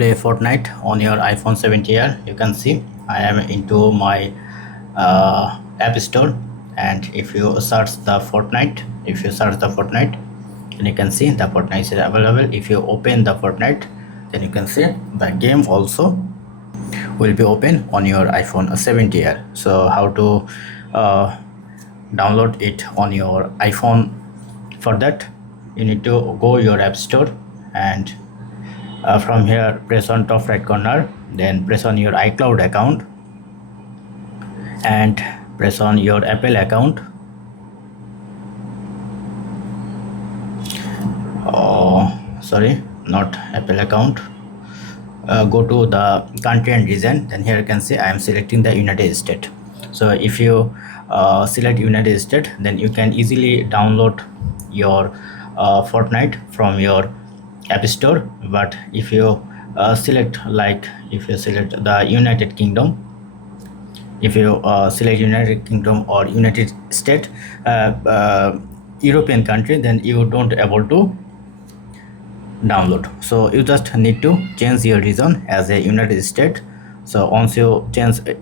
play Fortnite on your iPhone 17 here, you can see I am into my app store, and if you search the Fortnite, then you can see the Fortnite is available. If you open the Fortnite, then you can see the game also will be open on your iPhone 17 here. So how to download it on your iPhone? For that, you need to go your app store, and from here press on top right corner, then press on your iCloud account and press on your Apple account. Sorry, not Apple account. Go to the country and region, then here you can see I am selecting the United States. So if you select United States, then you can easily download your Fortnite from your app store. But if you select the United Kingdom, if you select United Kingdom or United States, European country, then you don't able to download. So you just need to change your region as a United States. So once you change a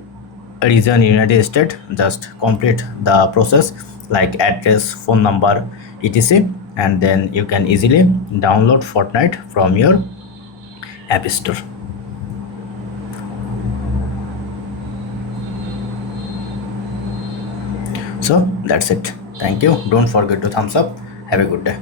region United States, just complete the process like address, phone number, etc, and then you can easily download Fortnite from your app store. So that's it. Thank you. Don't forget to thumbs up. Have a good day.